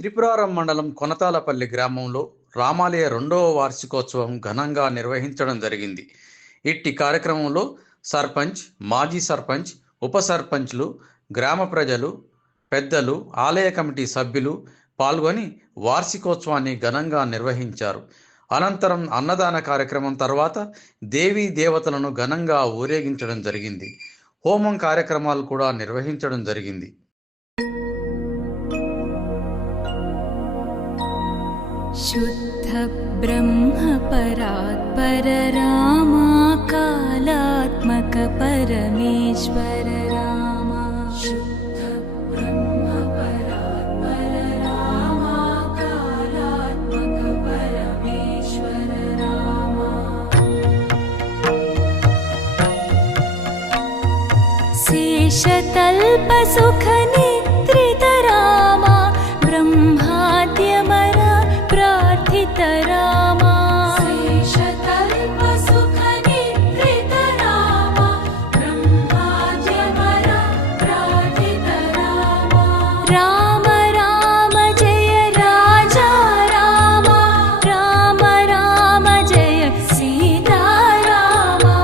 త్రిపురారం మండలం కొనతాలపల్లి గ్రామంలో రామాలయ 2వ వార్షికోత్సవం ఘనంగా నిర్వహించడం జరిగింది. ఇట్టి కార్యక్రమంలో సర్పంచ్, మాజీ సర్పంచ్, ఉప సర్పంచ్లు, గ్రామ ప్రజలు, పెద్దలు, ఆలయ కమిటీ సభ్యులు పాల్గొని వార్షికోత్సవాన్ని ఘనంగా నిర్వహించారు. అనంతరం అన్నదాన కార్యక్రమం తర్వాత దేవీ దేవతలను ఘనంగా ఊరేగించడం జరిగింది. హోమం కార్యక్రమాలు కూడా నిర్వహించడం జరిగింది. शुद्ध ब्रह्म परात्पर रामा कालात्मक परमेश्वर रामा शुद्ध ब्रह्म परात्पर रामा कालात्मक परमेश्वर रामा शेषतल्प सुख निद्रित रामा ब्रह्माद्यमर प्रार्थित रामा शेषतल्प सुख निद्रित रामा ब्रह्माद्यमर प्रार्थित रामा राम राम जय राजा रामा राम राम जय सीता रामा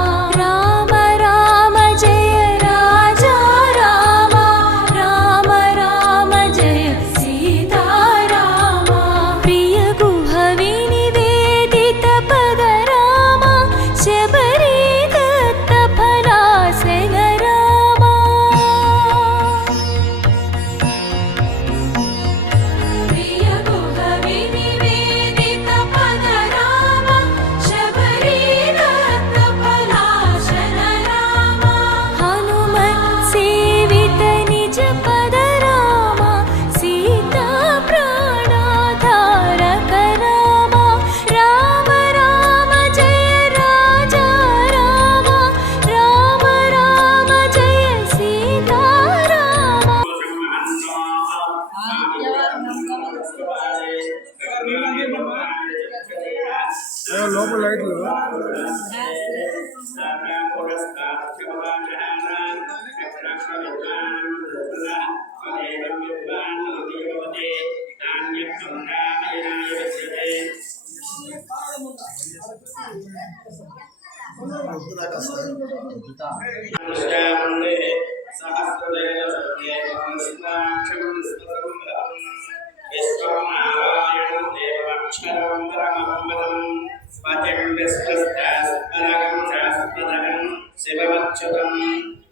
राम राम जय राजा रामा राम राम जय सीता रामा प्रिय गुहविनिवेदित पद रामा शबरी दत्त फलासन रामा प्रिय गुहविनिवेदित पद रामा शबरी दत्त फलासन रामा हनुमत् सेवित निज पद रामा सीता प्राणाधारक रामा राम राम जय राजा रामा राम राम जय सीता रामा లోపల లైట్లు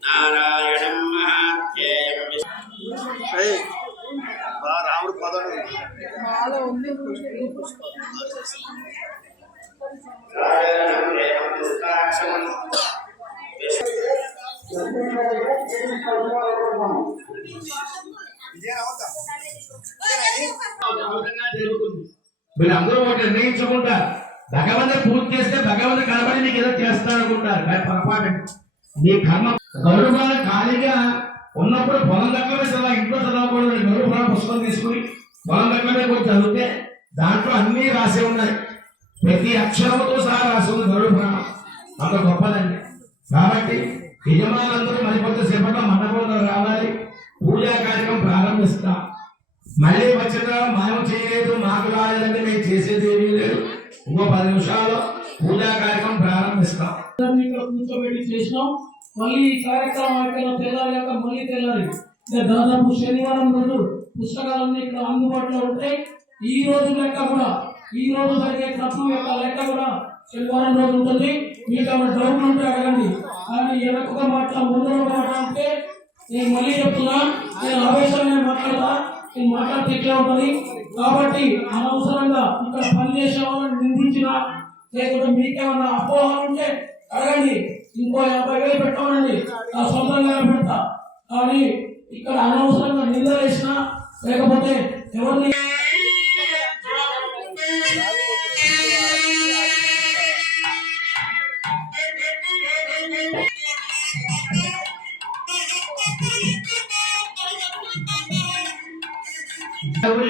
నారాయణం రాముడు పదం వీళ్ళందరూ ఒకటి నిర్ణయించుకుంటారు. భగవంతుని పూజ చేస్తే భగవంతుడు కనబడి నీకు ఏదో చేస్తాడు అనుకుంటారు. పొరపాటు. నీ కర్మ గౌరవాలు ఖాళీగా ఉన్నప్పుడు పొలం దగ్గర చదవ, ఇంట్లో చదవకూడదు. గౌరవ పుస్తకం తీసుకుని పొలం దగ్గర కొంచెం చదివితే దాంట్లో అన్నీ రాసి ఉన్నాయి. ప్రతి అక్షరముతో సహా రాసి ఉంది గౌరవ. అంత గొప్పదండి. కాబట్టి యజమానులందరూ మరి కొంతసేపట్లో మండపంలో రావాలి. పూజా కార్యక్రమం ప్రారంభిస్తాం. మళ్ళీ వచ్చిన మనం చేయలేదు, మాకు రాలేదంటే మేము చేసేది ఏమీ లేదు. ఇంకో 10 నిమిషాల్లో పూజా కార్యక్రమం ప్రారంభిస్తాం. కూర్చోబెట్టి చేసినాం. మళ్ళీ ఈ కార్యక్రమం అయిపోయిన తెల్లారాక మళ్ళీ తెల్లారి దాదాపు శనివారం రోజు పుస్తకాలన్నీ ఇక్కడ అందుబాటులో ఉంటాయి. ఈ రోజు లెక్క కూడా, ఈ రోజు జరిగే కథం యొక్క లెక్క కూడా శనివారం రోజు ఉంటుంది. మీకు ఏమైనా డౌట్ ఉంటే అడగండి. కానీ వెనక మాట ముందు మాట అంటే నేను మళ్ళీ చెప్తున్నా, నేను ఆవేశంగా మాట్లాడతా, నేను మాట్లాడితే ఇట్లా ఉంటుంది. కాబట్టి అనవసరంగా ఇక్కడ పనిచేసే వాళ్ళని నిందించినా లేకుంటే మీకేమన్నా అపోహలు ఉంటే అడగండి. ఇంకో 50,000 పెట్టమనండి, నా సొంతంగా పెడతా. కానీ ఇక్కడ అనవసరంగా నిందలు వేసినా లేకపోతే ఎవరిని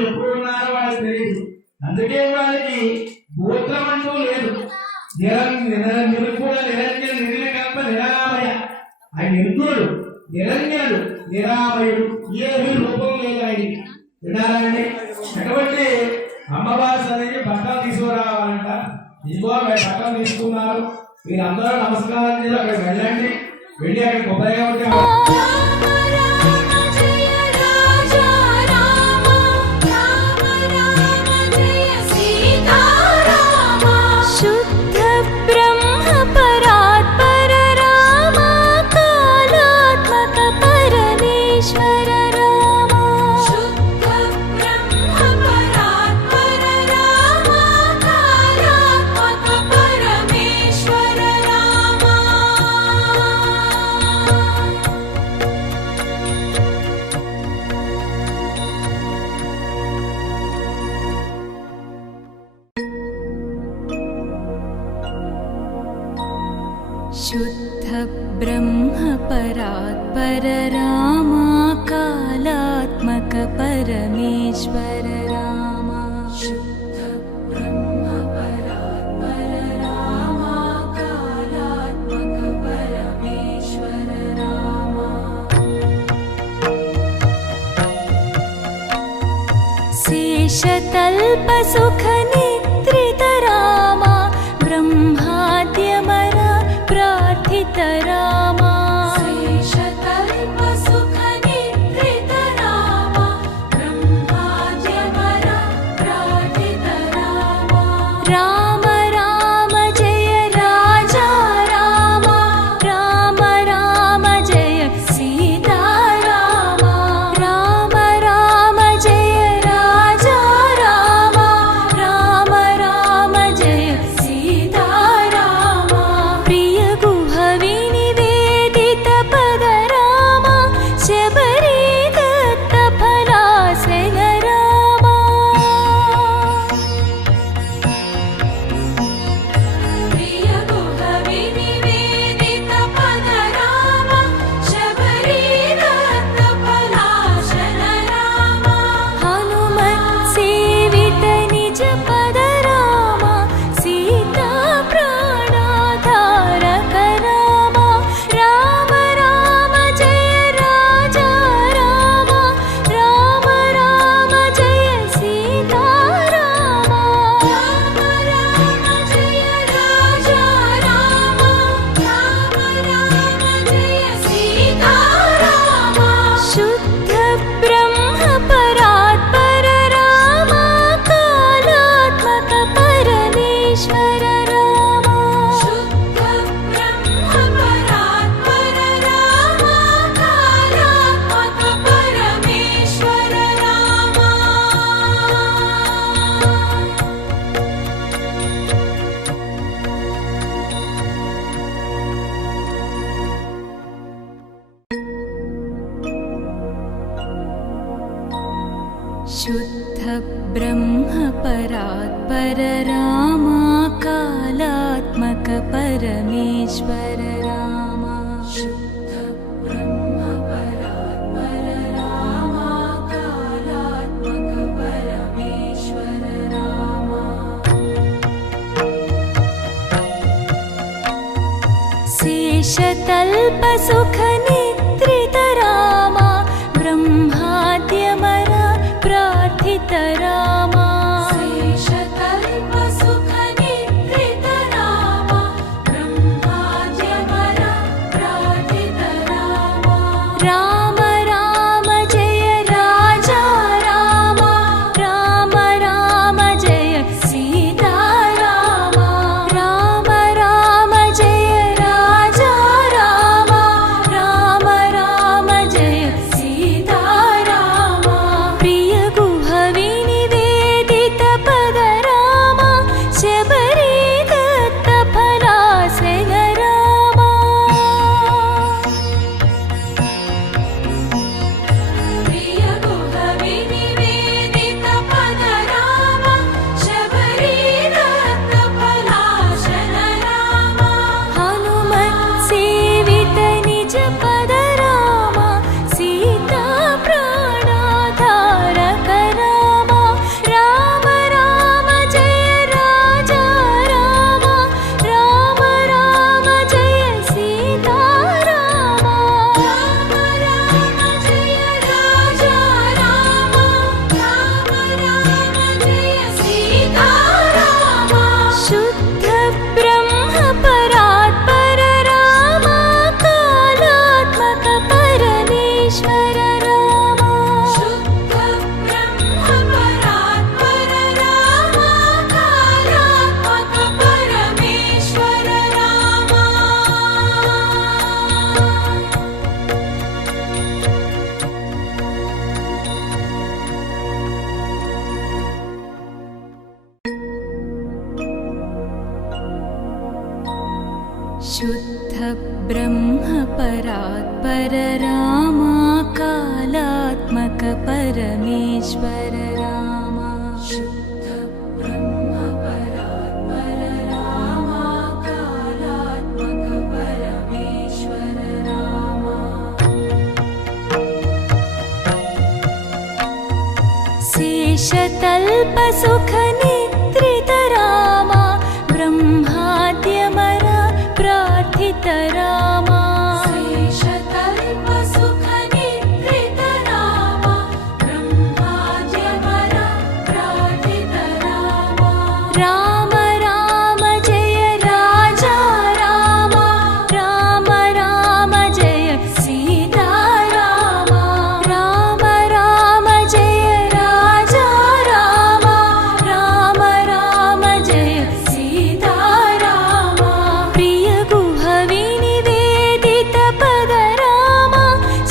ఎప్పుడు ఉన్నారో వాళ్ళకి తెలియదు. అందుకే వాళ్ళకి గోత్రం అంటూ లేదు. నిరంజన నిర్వికల్ప నిరామయ. ఆయన నిర్గుణుడు, నిరంజనుడు, నిరామయుడు. ఏ రూపం లేదు ఆయనకి. వినాలండి. ఇదిగో పట్టం తీసుకున్నారు. మీరందరూ నమస్కారం చేసి అక్కడికి వెళ్ళండి. వెళ్ళి అక్కడ కొబ్బరిగా ఉంటే शुद्ध ब्रह्म परात्पर रामा कालात्मक परमेश्वर रामा शुद्ध ब्रह्म परात्पर रामा कालात्मक परमेश्वर रामा शुद्ध ब्रह्म परात्पर रामा कालात्मक परमेश्वर रामा शुद्ध ब्रह्म परात्पर रामा कालात्मक परमेश्वर रामा शेषतल्प सुख निद्रित रामा ब्रह्माद्यमर प्रार्थित रामा शेषतल्प सुख निद्रित रामा ब्रह्माद्यमर प्रार्थित रामा राम राम जय राजा रामा राम राम जय सीता रामा राम राम जय राजा रामा राम राम जय सीता रामा प्रिय गुह विनिवेदित पद रामा शबरी दत्त फलासन रामा प्रिय गुह विनिवेदित पद रामा शबरी दत्त फलासन रामा हनुमत् सेवित निज पद रामा सीता प्राणाधारक रामा राम राम जय राजा रामा राम राम जय सीता रामा राम राम जय राजा रामा राम राम जय सीता रामा शुद्ध ब्रह्म परात्पर रामा कालात्मक परमेश्वर रामा शुद्ध ब्रह्म परात्पर रामा कालात्मक परमेश्वर रामा शुद्ध ब्रह्म परात्पर रामा कालात्मक परमेश्वर रामा शुद्ध ब्रह्म परात्पर रामा कालात्मक परमेश्वर रामा शेषतल्प सुख निद्रित रामा ब्रह्माद्यमर प्रार्थित रामा शेषतल्प सुख निद्रित रामा ब्रह्माद्यमर प्रार्थित रामा राम राम जय राजा रामा राम राम जय सीता रामा राम राम जय राजा रामा राम शुद्ध ब्रह्म परात्पर रामा कालात्मक परमेश्वर रामा शुद्ध ब्रह्म परात्पर रामा कालात्मक परमेश्वर रामा शेषतल्प सुख निद्रित रामा ब्रह्माद्यमर प्रार्थित रामा शेषतल्प सुख निद्रित रामा ब्रह्माद्यमर प्रार्थित रामा राम राम जय राजा रामा राम राम जय सीता रामा राम राम जय राजा रामा राम राम जय सीता रामा प्रिय गुह विनिवेदित पद रामा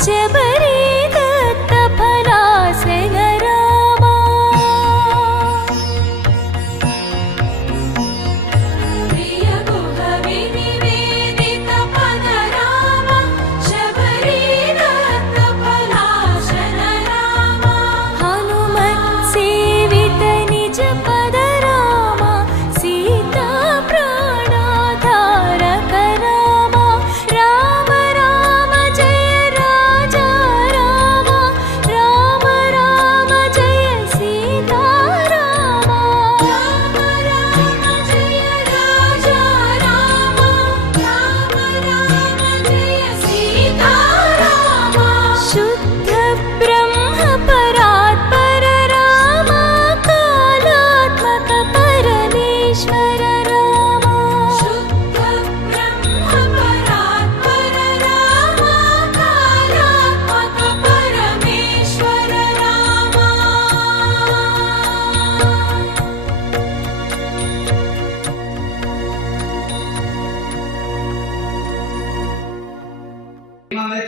शबरी दत्त फलासन रामा प्रिय गुह विनिवेदित पद रामा शबरी दत्त फलासन रामा हनुमत् सेवित निज पद रामा सीता प्राणाधारक रामा राम राम जय राजा रामा राम राम जय सीता रामा राम राम जय राजा रामा राम राम जय सीता रामा शुद्ध ब्रह्म परात्पर रामा कालात्मक परमेश्वर रामा शुद्ध ब्रह्म परात्पर रामा कालात्मक परमेश्वर रामा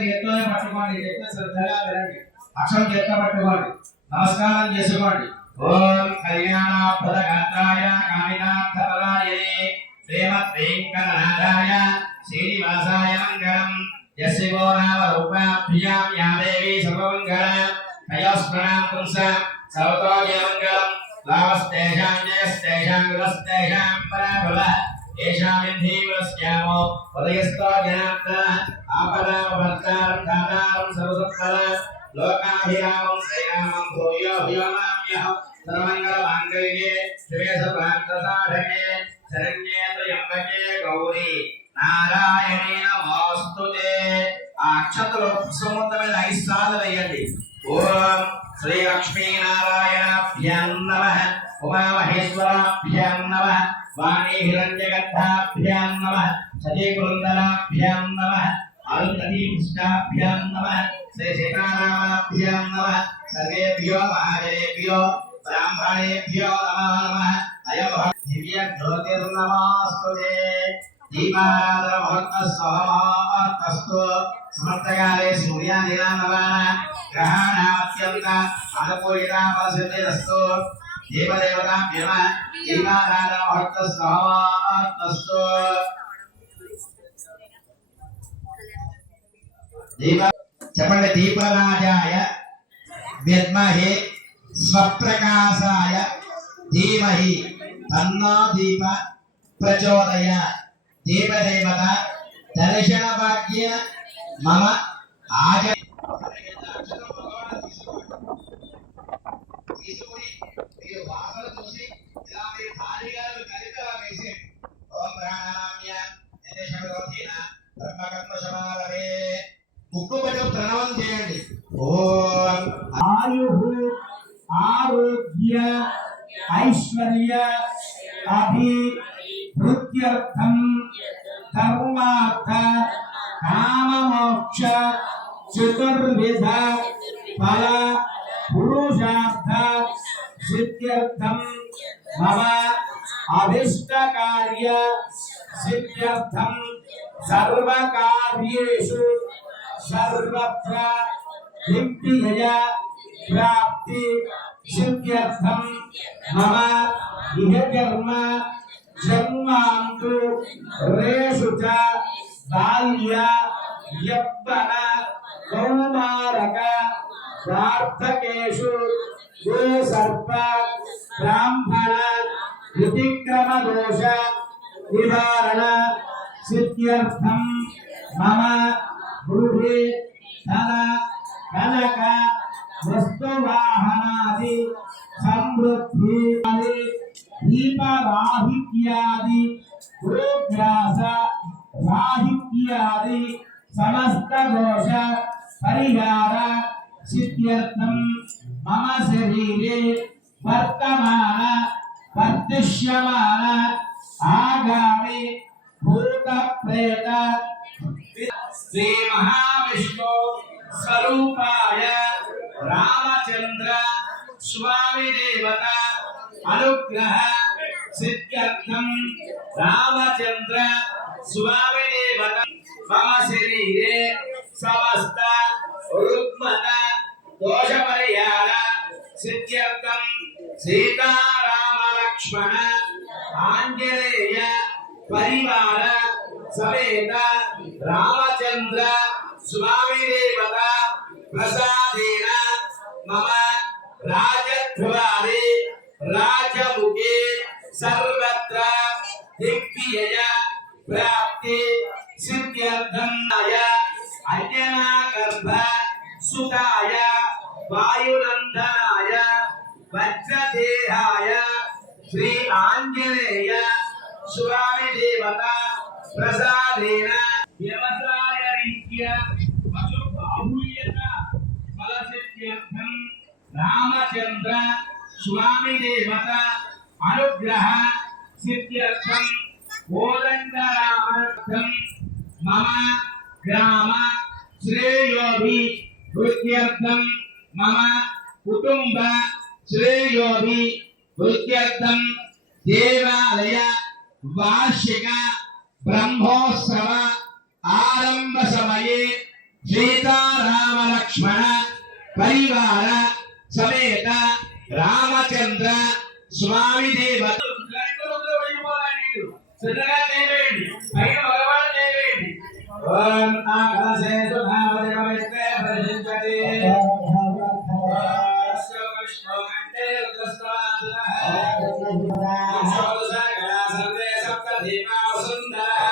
చేతిలోనే పట్టుకోండి, చెప్తే శ్రద్ధగా వినండి. అక్షరం చేత పట్టుకోండి, నమస్కారం చేసుకోండి. ఓం కళ్యాణార్థగాత్రాయ కామినార్థపదాయనే శ్రీమద్వేంకటనాథాయ శ్రీనివాసాయ మంగళం. యస్యో నామ రూపాభ్యాం యా దేవి సర్వమంగళ తయోస్మరాం పుంస సౌతోజ మంగళం. లావస్తేషాం జయస్తేషాం విలస్తేషాం పరాభవ ఏషామింధీవస్యామో ఉదయస్తో జనార్దన ఆపదామభర్తారం దాతారం సర్వసత్ఫల లోకాభిరామం శ్రీరామం భూయో భూయమామ్యహం సర్వమంగళమాంగళ్యే శివే సర్వార్థసాధకే శరణ్యే త్రయంబకే గౌరీ నారాయణే నమోస్తుతే. ఆ అక్షతలు సముద్రం మీద 5 సార్లు వేయండి. ఓం శ్రీ లక్ష్మీనారాయణాభ్యాం నమః ఉమామహేశ్వరాభ్యాం నమః వాణీ హిరణ్యగర్భాభ్యాం నమః సతీకృందలాభ్యాం నమః అరుంధతీ పుష్టాభ్యాం నమః శ్రీ సీతారామాభ్యాం నమః సర్వేభ్యో మహాజనేభ్యో బ్రాహ్మణేభ్యో నమో నమః అయం దివ్య జ్యోతిర్నమోస్తుతే. దీపారాధన ముహూర్తస్తు సమర్థకాలే సూర్యాదినామవాన గ్రహాణాత్యంత అనుకూలితా ఫలసిద్ధిరస్తు. దేవదేవతాభ్యో నమః దీపారాధన ముహూర్తస్తు చెప్పండి. దీపరాజాయ విద్మహే స్వప్రకాశాయ ధీమహి తన్నో దీప ప్రచోదయాత్. దీపదేవత దర్శన భాగ్యేన మమ ఆజ తీసుకుని మీరు వాసన చూసి ఇలా మీరు భారీగా కలిత వేసి ఓం ప్రాణాయామ్య యదేశమరోధీన బ్రహ్మకర్మ సమారభే ముక్కు పట్టు ప్రణవం చేయండి. ఓం ఆయు ఆరోగ్య ఐశ్వర్య అభివృద్ధ్యర్థం ధర్మార్థ కామమోక్ష చతుర్విధ ఫల పురుషార్థ సిద్ధ్యర్థం మమ అభిష్ట కార్య సిద్ధ్యర్థం సర్వకార్యేషు సర్వత్ర దిగ్విజయ ప్రాప్తి సిద్ధ్యర్థం మమ ఇహ కర్మ జన్మాంతు రేషు చ బాల్య యవ్వన కౌమారక వార్ధకేషు గోసర్ప బ్రాహ్మణ వ్యతిక్రమ దోష నివారణ సిద్ధ్యర్థం మమ గృహే ధన కనక వస్తువాహనాది సమృద్ధి దీపరాహిత్యాది గోగ్రాస రాహిత్యాది సమస్త దోష పరిహార సిద్ధ్యర్థం మమ శరీరే వర్తమాన వర్తిష్యమాన ఆగామి భూత ప్రేత శ్రీ మహావిష్ణు స్వరూపాయ రామచంద్ర స్వామి దేవత అనుగ్రహ సిద్ధ్యర్థం రామచంద్ర స్వామి దేవత మమ శరీరే సమస్త రుగ్మత దోష పరిహార సిద్ధ్యర్థం సీతారామ లక్ష్మణ ఆంజనేయ పరివార సమేత రామచంద్ర స్వామి దేవత ప్రసాదేన మమ రాజద్వారే రాజముఖే సర్వత్ర దిగ్విజయ ప్రాప్తి సిద్ధ్యర్థం అంజనాగర్భ సుతాయ వాయునందనాయ వజ్రదేహాయ శ్రీ ఆంజనేయ స్వామి దేవత ప్రసాదేన వ్యవసాయ రీత్యా పశు బాహుళ్యత ఫలసిద్ధ్యర్థం రామచంద్ర స్వామి దేవత అనుగ్రహ సిద్ధ్యర్థం కోదండరామార్థం మమ గ్రామ శ్రేయోభి వృద్ధ్యర్థం మమ కుటుంబ శ్రేయోభి వృద్ధ్యర్థం దేవాలయ వార్షిక బ్రహ్మోత్సవ ఆరంభ సమయే సీతారామ లక్ష్మణ పరివార సమేత రామచంద్ర స్వామి దేవత ఓం ఆకాశే సుధావతిరమిస్తే ప్రసిద్ధతే విష్ణుకంఠే రుద్రస్వాదునః సోదసగలా సర్వే సప్త ధీమా వసుంధరః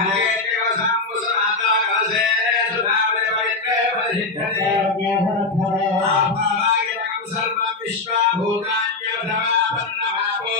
అనేకేవ సంవత్సరాకాశే సుధావతిరమిస్తే ప్రసిద్ధతే ఆపావాగితం సర్వం విశ్వభూతాన్యభ్రమాపన్నమాపో